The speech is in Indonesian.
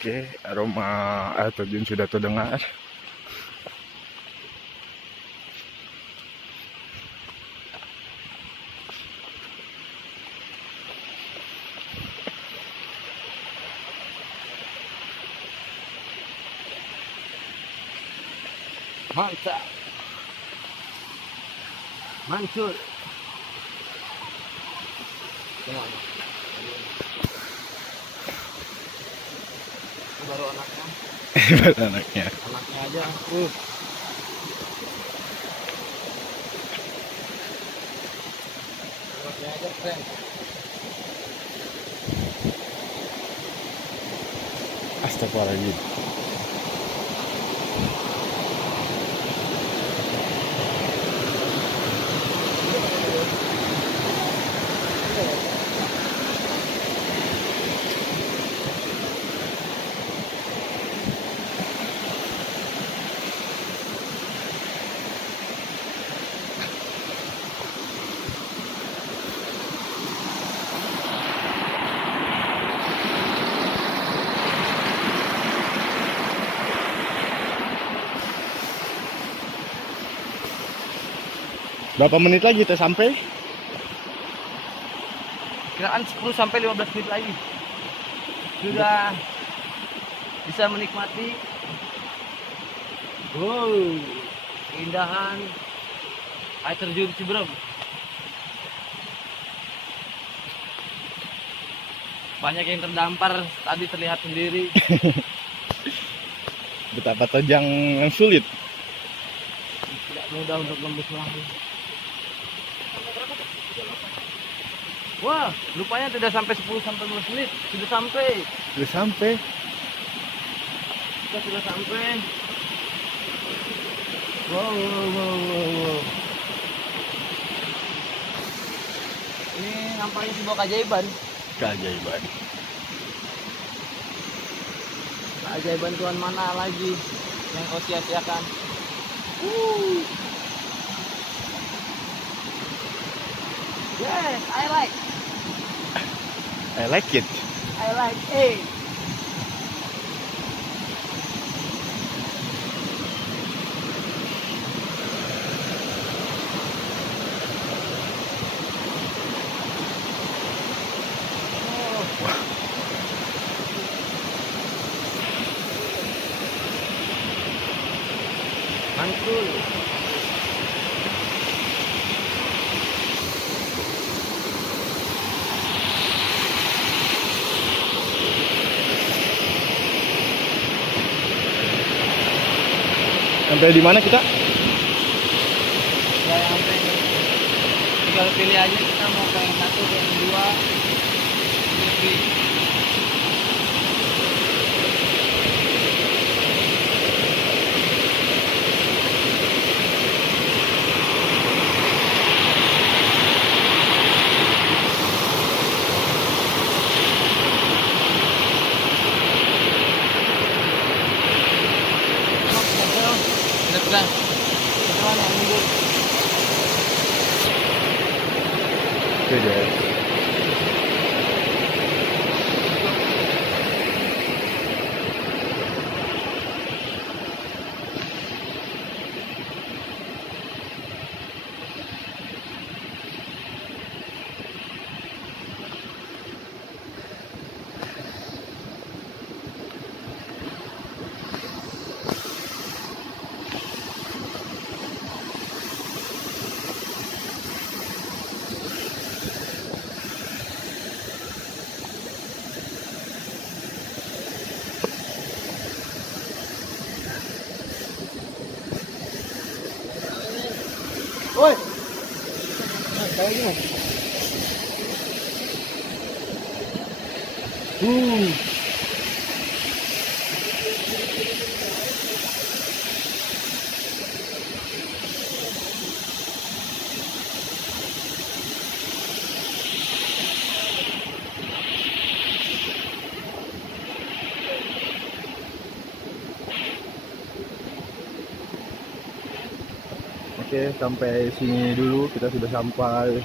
Oke, aroma air terjun sudah terdengar. Mantap, mantul. Gimana? Ini baru anaknya. Hebat anaknya. Anaknya aja. Anaknya aja keren. Astagfirullahaladzim. Berapa menit lagi kita sampai? Kiraan 10 sampai 15 menit lagi. Sudah bisa menikmati keindahan air terjun Ciberem. Banyak yang terdampar tadi terlihat sendiri. Betapa terjang yang sulit. Tidak mudah untuk nembus lagi. Wah, lupanya tidak sampai 10 sampai 15 menit. Sudah sampai. Sudah sampai. Kita sudah sampai. Wow. Ini nampaknya sebuah keajaiban. Keajaiban. Keajaiban Tuhan mana lagi yang kau sia-siakan? Yes, I like it. it. Mantul. Sampai di mana kita? Ya sampai tinggal pilih aja kita mau ke yang satu ke yang dua. Lebih. Sudah. Kecuali yang mundur. Oke guys. Woi. Kayak gini. Oke, sampai sini dulu, kita sudah sampai